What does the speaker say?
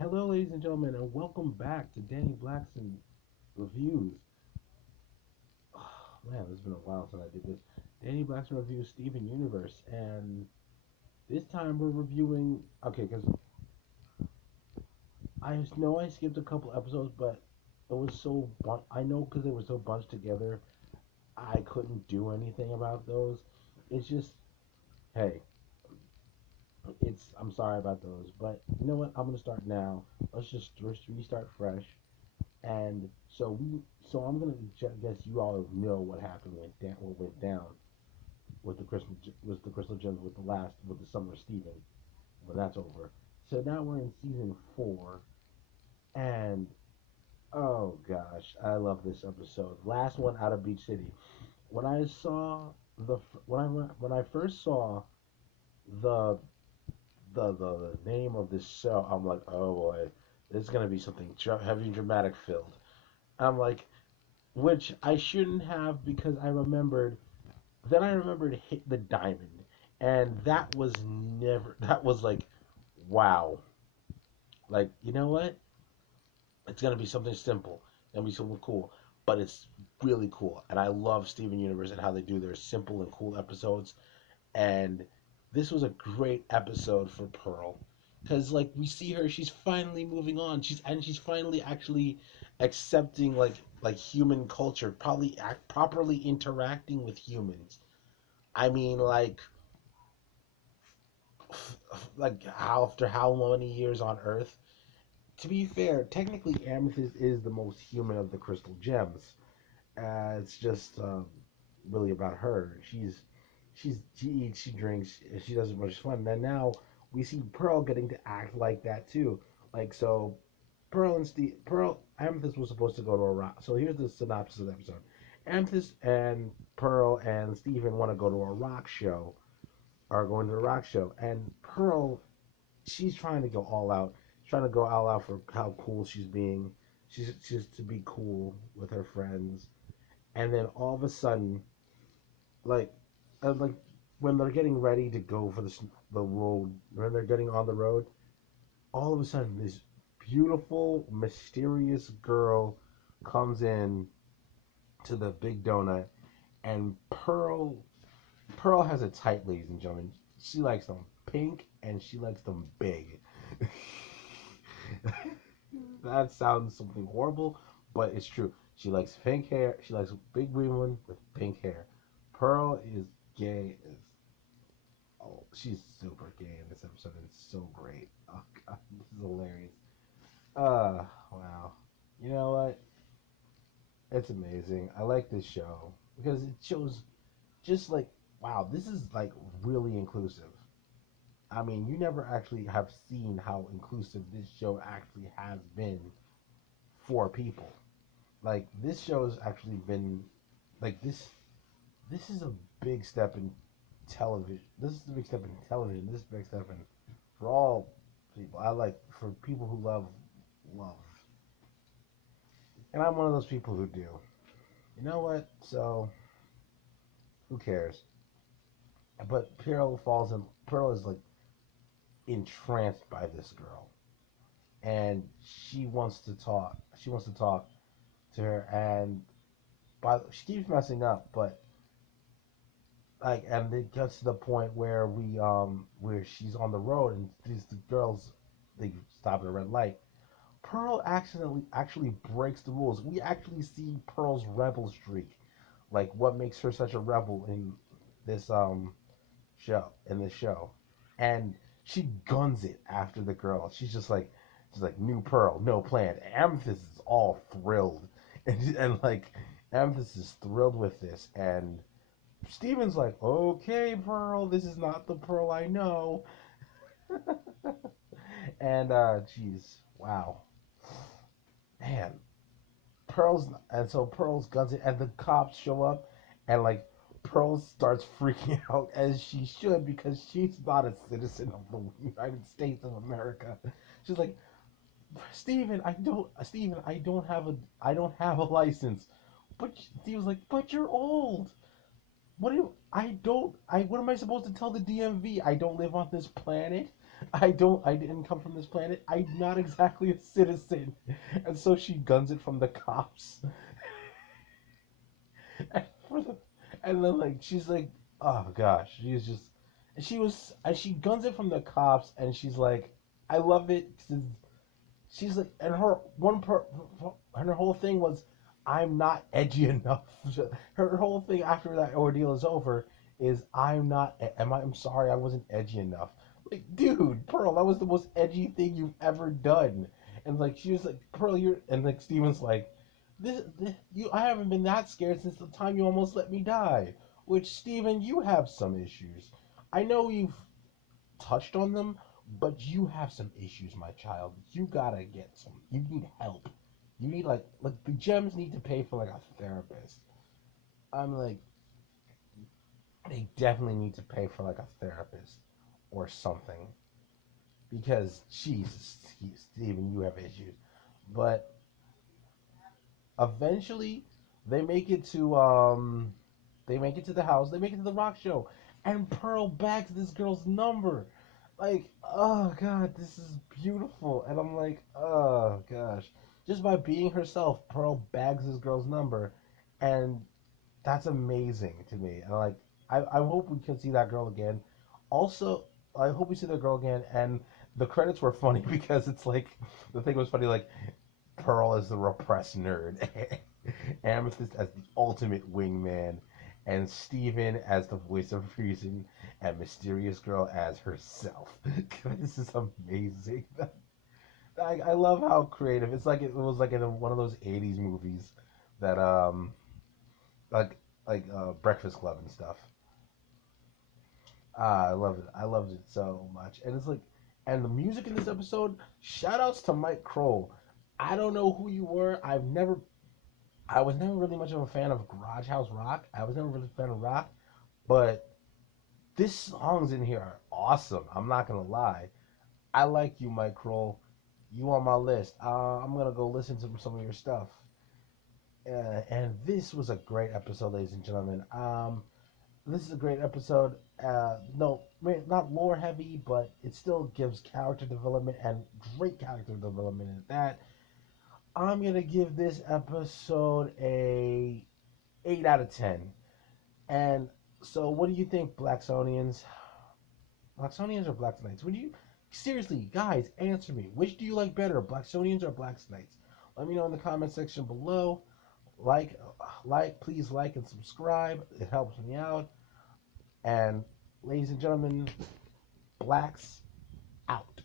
Hello, ladies and gentlemen, and welcome back to Danny Blackson Reviews. Oh, man, it's been a while since I did this. Danny Blackson Reviews Steven Universe, and this time we're reviewing. Okay, because I know I skipped a couple episodes, but it was so. I know because they were so bunched together, I couldn't do anything about those. It's just, hey, it's. I'm sorry about those, but you know what? I'm gonna start now. Let's restart fresh. And so I'm gonna guess you all know what happened what went down with the Crystal Gems with the Summer of Steven. But that's over. So now we're in season 4, and oh gosh, I love this episode. Last one out of Beach City. When I saw when I first saw the the name of this show, I'm like, oh boy, this is gonna be something heavy dramatic filled. I'm like, which I shouldn't have because I remembered Hit the Diamond, and that was never that was like, wow, like you know what, it's gonna be something simple, it's gonna be something cool, but it's really cool, and I love Steven Universe and how they do their simple and cool episodes. And this was a great episode for Pearl, because like we see her, she's finally moving on, she's finally actually accepting like human culture, probably properly interacting with humans. I mean, like how after how many years on Earth? To be fair, technically Amethyst is the most human of the crystal gems. It's just really about her. She eats, she drinks, she does as much fun. And now we see Pearl getting to act like that too. Like so, Pearl Amethyst was supposed to go to a rock. So here's the synopsis of the episode. Amethyst and Pearl and Steven want to go to a rock show, are going to the rock show, and Pearl, she's trying to go all out. She's trying to go all out for how cool she's being. She's to be cool with her friends, and then all of a sudden, like, like when they're getting ready to go for the road, when they're getting on the road, all of a sudden this beautiful, mysterious girl comes in to the big donut, and Pearl has a type, ladies and gentlemen. She likes them pink and she likes them big. That sounds something horrible, but it's true. She likes pink hair. She likes big women with pink hair. Pearl is gay. Oh, she's super gay in this episode. And it's so great. Oh god, this is hilarious. Wow. You know what? It's amazing. I like this show because it shows just like wow, this is like really inclusive. I mean, you never actually have seen how inclusive this show actually has been for people. Like this show's actually been like this is a big step in television. This is a big step in television. This is a big step in for all people. I like for people who love. And I'm one of those people who do. You know what? So who cares? But Pearl is like entranced by this girl, and she wants to talk to her, and she keeps messing up, but like, and it gets to the point where where she's on the road, and the girls, they stop at a red light. Pearl accidentally actually breaks the rules. We actually see Pearl's rebel streak, like what makes her such a rebel in this show, and she guns it after the girl. She's like new Pearl, no plan. Amethyst is all thrilled, and like Amethyst is thrilled with this, and Steven's like, okay, Pearl, this is not the Pearl I know. And jeez, wow, man, Pearl's guns it, and the cops show up, and like Pearl starts freaking out as she should because she's not a citizen of the United States of America. She's like, Steven, I don't have a license. But Steven's like, but you're old. What am I supposed to tell the DMV? I don't live on this planet. I didn't come from this planet. I'm not exactly a citizen. And so she guns it from the cops. And, for the, and then like she's like, oh gosh, she's just, and she was, and she guns it from the cops, and she's like, I love it 'cause she's like, and her whole thing was, I'm not edgy enough. Her whole thing after that ordeal is over is, I'm sorry I wasn't edgy enough. Like, dude, Pearl, that was the most edgy thing you've ever done. And like she was like, Pearl, you're, and like Steven's like, I haven't been that scared since the time you almost let me die. Which, Steven, you have some issues. I know you've touched on them, but you have some issues, my child. You gotta get some. You need help. You need like the gems need to pay for like a therapist. I'm like, they definitely need to pay for like a therapist or something because Jesus, Steven, you have issues. But eventually, they make it to they make it to the house. They make it to the rock show, and Pearl bags this girl's number. Like, oh god, this is beautiful. And I'm like, oh gosh, just by being herself, Pearl bags this girl's number, and that's amazing to me. And like, I hope we can see that girl again. Also, I hope we see that girl again. And the credits were funny because it's like the thing was funny. Like, Pearl as the repressed nerd, Amethyst as the ultimate wingman, and Steven as the voice of reason, and Mysterious Girl as herself. This is amazing. I love how creative. It's like it was like in one of those '80s movies that like Breakfast Club and stuff. I love it. I loved it so much, and it's like, and the music in this episode. Shout outs to Mike Kroll. I don't know who you were. I was never really much of a fan of Garage House Rock. I was never really a fan of rock, but this songs in here are awesome. I'm not gonna lie. I like you, Mike Kroll. You on my list. I'm gonna go listen to some of your stuff. And this was a great episode, ladies and gentlemen. This is a great episode. No, not lore heavy, but it still gives character development and great character development in that. I'm gonna give this episode a 8 out of 10. And so, what do you think, Blacksonians? Blacksonians or Black Knights? Would you seriously, guys, answer me? Which do you like better, Blacksonians or Black Knights? Let me know in the comment section below. Please like and subscribe. It helps me out. And ladies and gentlemen, Blacks out.